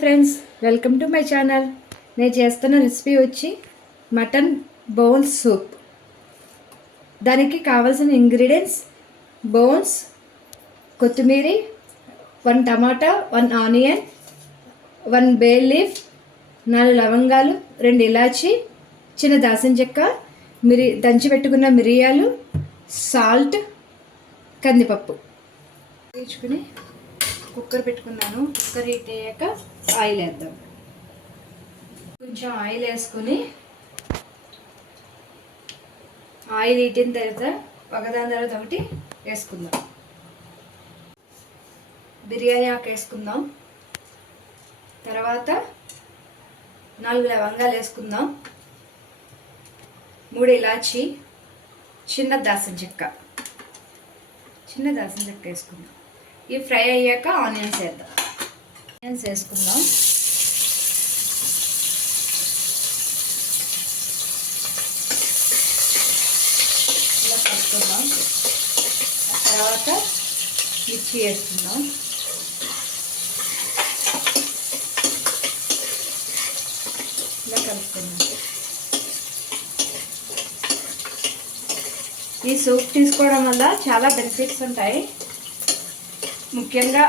Friends, welcome to my channel. నేను చేస్తున్న recipe వచ్చి మటన్ బోన్స్ సూప్. దానికి కావాల్సిన ఇంగ్రీడియంట్స్: బోన్స్, కొత్తిమీర, 1 టమాటా, 1 ఆనియన్, 1 బే లీఫ్, 4 లవంగాలు, 2 ఇలాచి, చిన్న దాల్చిన చెక్క, దంచి పెట్టుకున్న మిరియాలు, సాల్ట్, కందిపప్పు వేసుకుని కుక్కర్ పెట్టుకున్నాను. కుక్కర్ హీట్ అయ్యాక ఆయిల్ వేద్దాం. కొంచెం ఆయిల్ వేసుకొని ఆయిల్ హీట్ అయిన తర్వాత ఒకదాని తర్వాత ఒకటి వేసుకుందాం. బిర్యానీ ఆకు వేసుకుందాం. తర్వాత 4 లవంగాలు వేసుకుందాం. 3 ఇలాచి, చిన్న దాల్చిన చెక్క వేసుకుందాం. ఇవి ఫ్రై అయ్యాక ఆనియన్స్ వేద్దాం. ఆనియన్స్ వేసుకుందాం. ఇలా కలుపుకుందాం. తర్వాత మిర్చి వేసుకుందాం. ఇలా కలుపుకుందాం. ఈ సూప్ తీసుకోవడం వల్ల చాలా బెనిఫిట్స్ ఉంటాయి. ముఖ్యంగా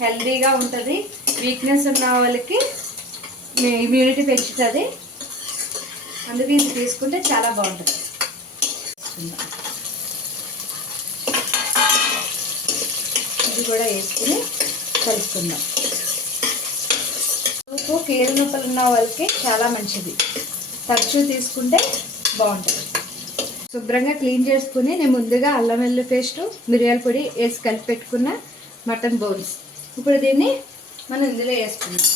హెల్తీగా ఉంటుంది. వీక్నెస్ ఉన్న వాళ్ళకి ఇమ్యూనిటీ పెంచుతుంది. అందుకే ఇది తీసుకుంటే చాలా బాగుంటుంది. ఇది కూడా వేసుకుని కలుపుకుందాం. సూపు కీళ్ళ నొప్పులు ఉన్న వాళ్ళకి చాలా మంచిది. తరచూ తీసుకుంటే బాగుంటుంది. శుభ్రంగా క్లీన్ చేసుకుని నేను ముందుగా అల్లం వెల్లుల్లి పేస్టు, మిరియాల పొడి వేసి కలిపి పెట్టుకున్న మటన్ బోన్స్. ఇప్పుడు దీన్ని మనం ఇందులో వేసుకుందాం.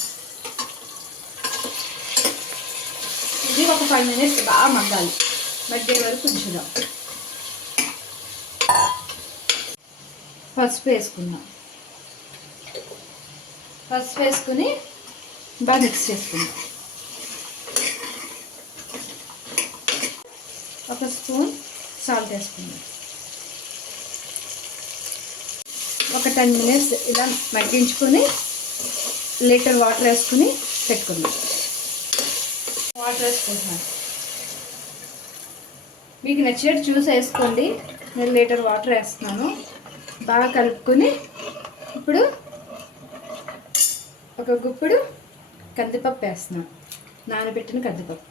ఇది ఒక 5 మినిట్స్ బాగా మగ్గాలి. మగ్గే వరకు ఉంచుదాం. పసుపు వేసుకుందాం. పసుపు వేసుకుని బాగా మిక్స్ చేసుకుందాం. 1 స్పూన్ సాల్ట్ వేసుకుందాం. ఒక 10 మినిట్స్ ఇలా మగ్గించుకొని లీటర్ వాటర్ వేసుకుని పెట్టుకుందాం. వాటర్ వేసుకుంటున్నాను. మీకు నచ్చినట్టు చూసి వేసుకోండి. నేను లీటర్ వాటర్ వేస్తున్నాను. బాగా కలుపుకొని ఇప్పుడు ఒక గుప్పుడు కందిపప్పు వేస్తున్నాను. నానబెట్టిన కందిపప్పు.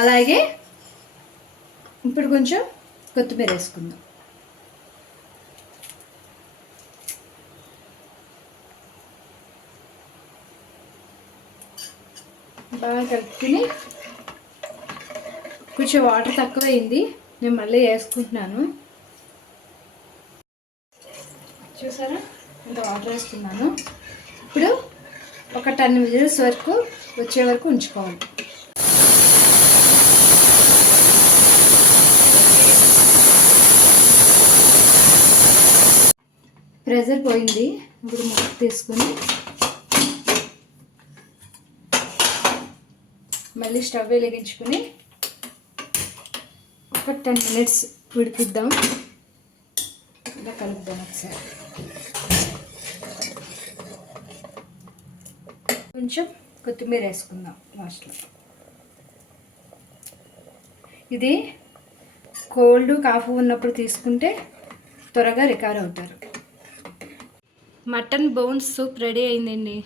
అలాగే ఇప్పుడు కొంచెం కొత్తిమీర వేసుకుందాం. బాగా కలుపుకుని కొంచెం వాటర్ తక్కువైంది. నేను మళ్ళీ వేసుకుంటున్నాను. చూసారా, ఇంత వాటర్ వేసుకున్నాను. ఇప్పుడు ఒక 10 విజిల్స్ వరకు వచ్చే వరకు ఉంచుకోవాలి. ప్రెషర్ పోయింది. ఇప్పుడు మూత తీసుకొని మళ్ళీ స్టవ్ వెలిగించుకొని ఒక 10 మినిట్స్ ఉడికిద్దాం. ఇలా కలుపుదాం ఒకసారి. కొంచెం కొత్తిమీర వేసుకుందాం లాస్ట్లో. ఇది కోల్డ్ కాఫ్ ఉన్నప్పుడు తీసుకుంటే త్వరగా రికవర్ అవుతారు. మటన్ బోన్స్ సూప్ రెడీ అయిందండి.